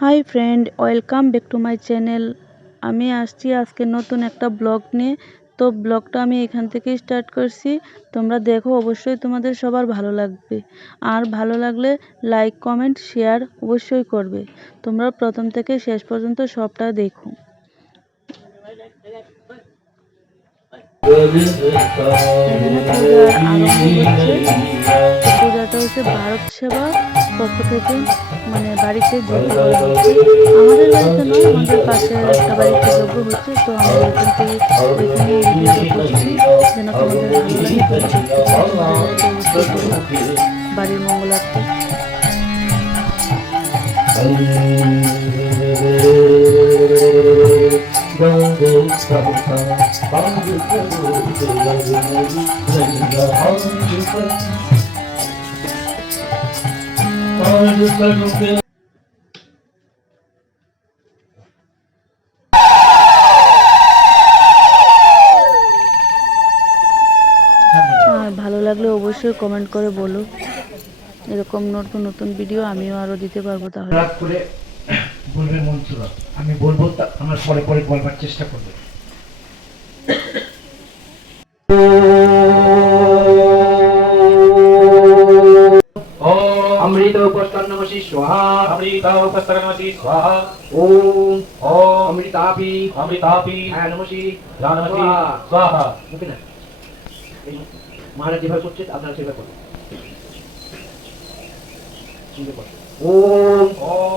Hi friend, welcome back to my channel. আমি আসছি আজকে নতুন একটা ব্লগ নিয়ে। তো ব্লগটা আমি এখান থেকেই স্টার্ট করছি। তোমরা দেখো, অবশ্যই তোমাদের সবার ভালো লাগবে। আর ভালো লাগলে লাইক, কমেন্ট, শেয়ার অবশ্যই করবে। তোমরা প্রথম থেকে শেষ পর্যন্ত সবটা দেখো। এখানে পূজার আরম্ভ হচ্ছে। তো পূজাটা হচ্ছে ভারত সেবা পক্ষ থেকে, মানে বাড়িতে যজ্ঞ করা হচ্ছে। আমাদের বাড়িতে নয়, আমাদের পাশের একটা বাড়িতে যজ্ঞ হচ্ছে। তো আমি ওইখান থেকে ওইখানে ভিডিওটা করছি, যেন তোমাদের ভালো লাগে। তোমরা দেখতে পারো, তোমাদের বাড়িতে অবশ্যই করো বাড়ির মঙ্গলার্থে। আর ভালো লাগলে অবশ্যই কমেন্ট করে বলো। এরকম নতুন নতুন ভিডিও আমিও আরো দিতে পারবো। তাহলে রাগ করে বলবে মন্ত্র, আমি বলবো, আমার পরে পরে বলবার চেষ্টা করবে। অমৃত উপস্তন্নমসি স্বাহা, অমৃত উপস্তন্নমসি স্বাহা। ওম অমৃতাপি অমৃতাপি ধ্যানমসি ধ্যানমসি স্বাহা। বুঝলেন না? মহারাজ যেভাবে করছে আপনারা সেভাবে করুন। ओम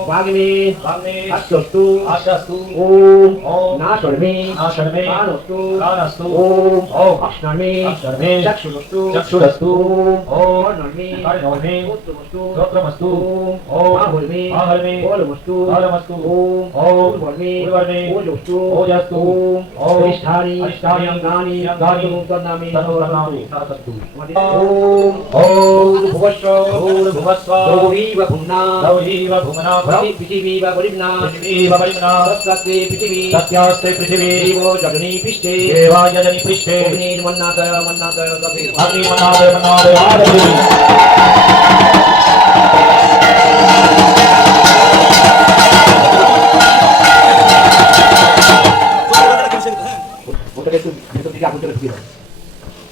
भाग्ने अस्तु ओम नाशर्मे कानस्तु ओम अक्षर्मे चक्षुरस्तु ओम कर्णर्मे श्रोत्रमस्तु ओम आहर्मे बोलमस्तु ओम भर्मे ओजस्तु ओम अधिष्ठानि अंगानि तन्नामि ओम भुवस्व भुवस्व भुम्ना लौहीव भुवना पृथिवीव परिम्ना तस्यास्ते पृथिवी देवो जगनी पृष्ठे देवा जजनी पृष्ठे अग्निर्मन्नादय कपि अग्निमन्नादय ওটাকে একটু ভেতর দিকে আগুনটা ঢুকিয়ে দাও।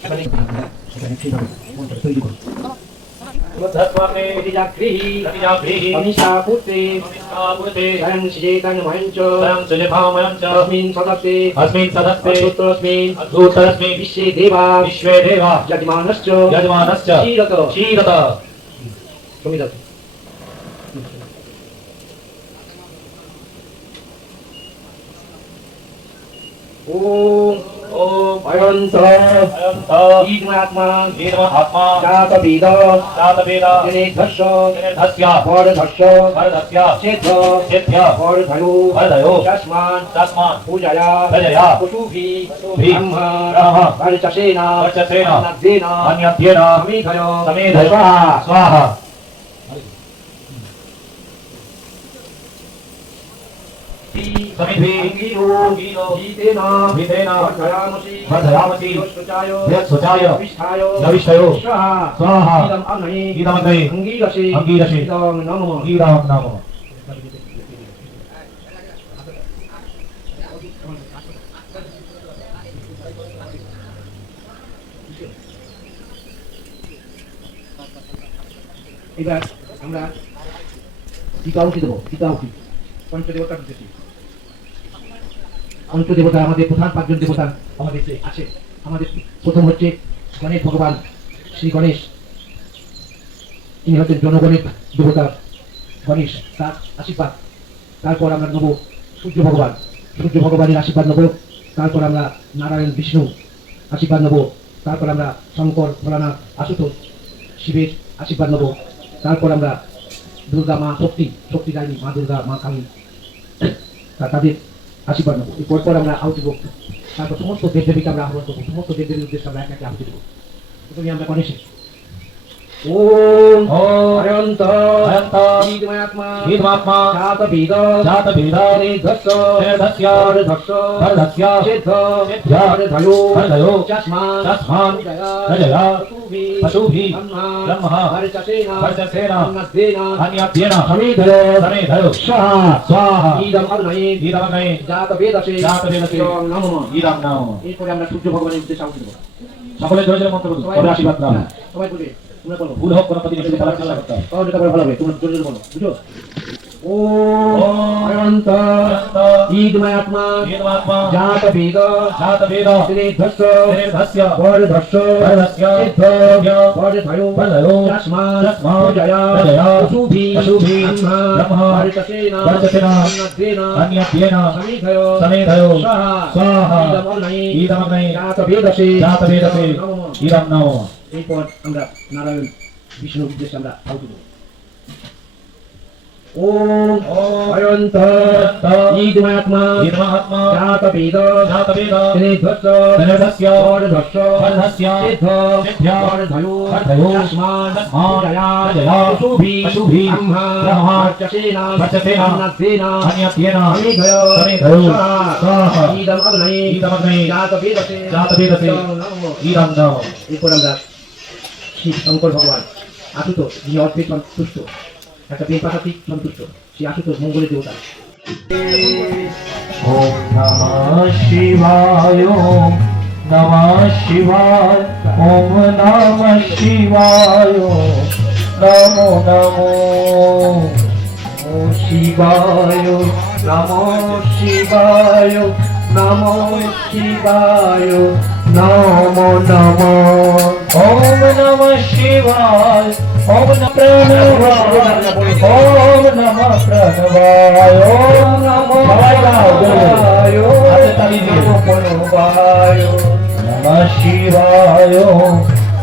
এখানে ঠিক হবে, মনটা তৈরি করো। अमीषा पुत्रे स्वयं श्रीकान्मयञ्च अस्मिन् सदस्ते अधूतरस्मिन् विश्वे देवा यजमानश्च क्षीरत समिदत् ओम अयंत ईदमात्मा जातवेद जनेधस्य वरधस्य चेद्य वरधयो तस्मान् पूजया पशुभिः ब्रह्म वर्चसेन अन्यद्येन समेधय स्वाहा। वर्धयामसि यत्सुचाय नविष्ठयो स्वाहा इदमग्ने अंगीरसि नमो नमः। এবার আমরা টিকাউটি দেব। টিকাউটি পঞ্চদেবতার উদ্দেশ্যে। পঞ্চদেবতা আমাদের প্রধান পাঁচজন দেবতা আমাদের আছে। আমাদের প্রথম হচ্ছে গণেশ ভগবান, শ্রী গণেশ। তিনি হচ্ছেন জনগণের দেবতা গণেশ, তার আশীর্বাদ। তারপর আমরা নেব সূর্য ভগবান, সূর্য ভগবানের আশীর্বাদ নেব। তারপর আমরা নারায়ণ বিষ্ণু আশীর্বাদ নেব। তারপর আমরা শঙ্কর ভোলানাথ আশুতোষ শিবের আশীর্বাদ নেব। তারপর আমরা দুর্গা মা শক্তি দায়ী মা দুর্গা, মা কালী, তাদের আশীর্বাদ নেবো। এরপর আমরা আহুতি দেবো। তারপর সমস্ত দেবদেবীকে আমরা আহ্বান করবো। সমস্ত দেবদেবীর উদ্দেশ্যে আমরা এক একে আহুতি দেবো। প্রথমে আমরা গণেশের ओम ॐ अयंत अयन्त ईदमयात्मा ईदमात्मा जातभेद जातभेद धस्य धस्य वर्धस्य वर्धस्य सिद्ध सिद्ध वर्धयो वर्धयो चस्मान् तस्मान् रजया रजया पशुभिः ब्रह्म वर्चसेन वर्चसेन अन्नस्येन अन्यद्येन समेधयो समेधयो स्वाहा स्वाहा इदम् अग्नये ईदमग्नये जातवेदसे जातवेदसे नमः ईदं नमः এরপরে আমরা সূর্য ভগবানের উদ্দেশ্যে আলোচনা করব সকলে জয় জয় মন্ত্র বলুন তবে আশীর্বাদ নাও সবাই বলবে তোমরা বলো ভুল হোক কোনো প্রতিনিধি ফলাফল চেষ্টা করতে হবে তাহলে এটা ভালো হবে তোমরা জোরে জোরে বলো বুঝছো ওম অনন্ত ईदमयात्मा ईदमात्मा जातभेद जातभेद श्रीधस्य श्रीधस्य वर्धस्य वर्धस्य सिद्ध वर्धयो वर्धयो तस्मान् तस्मान् रजया रजया पशुभिः पशुभिः ब्रह्म ब्रह्म वर्चसेन वर्चसेन अन्नस्येन अन्यद्येन समेधयो समेधयो स्वाहा स्वाहा इदमग्नये ईदमग्नये जातवेदसे जातवेदसे नमः ईदं नमः এরপর আমরা নারায়ণ বিষ্ণুর উদ্দেশ্যে আমরা আলোচনা করব ওম অয়ন্ত ईदमयात्मा ईदमात्मा जातभेद जातभेद श्रीधस्य श्रीधस्य वर्धस्य वर्धस्य सिद्ध सिद्ध वर्धयो वर्धयो तस्मान् तस्मान् रजया रजया पशुभिः पशुभिः ब्रह्म वर्चसेन वर्चसेन अन्नस्येन अन्यद्येन समेधयो समेधयो स्वाहा स्वाहा इदम् अग्नये ईदमग्नये जातवेदसे जातवेदसे नमः ईदं नमः এরপর আমরা শিব শঙ্কর ভগবান আশুতোষ যিনি অদ্বৈত সন্তুষ্ট একটা বেল পাতাতেই সন্তুষ্ট সেই আশুতোষ মঙ্গলের দেবতা ॐ नमः शिवाय ॐ नमः शिवाय ॐ नमः शिवाय नमो नमो ॐ शिवाय नमो शिवाय नमो शिवाय नमो नमो ॐ नमः शिवाय ॐ नमः प्रणवाय ॐ नमः प्रणवाय ॐ नमो प्रणवाय नमः शिवाय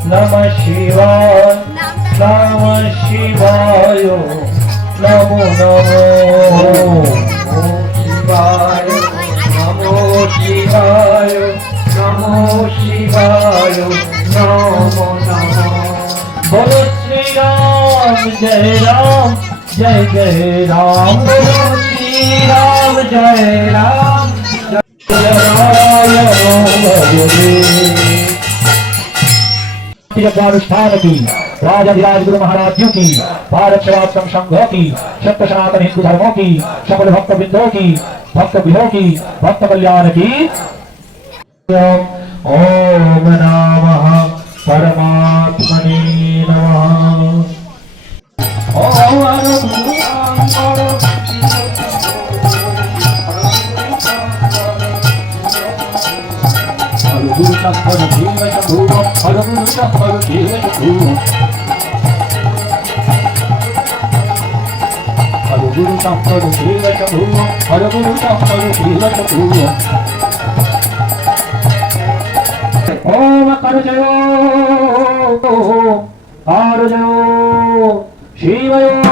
नमः शिवाय नमः शिवाय नमो नमो शिवाय नमो शिवाय नमो शिवाय नमो नमो बोलो श्री राम जय राम जय जय राम बोलो श्री राम जय राम जय राम अनुष्ठान की राजाधिराज गुरु महाराजों की भारत सेवाश्रम संघों की सत्य सनातन हिंदू धर्मों की सकल भक्त बिंदों की भक्त गृहों की भक्त कल्याण की ओम नमः परमात्मने नमः ओम करजयो शिवयो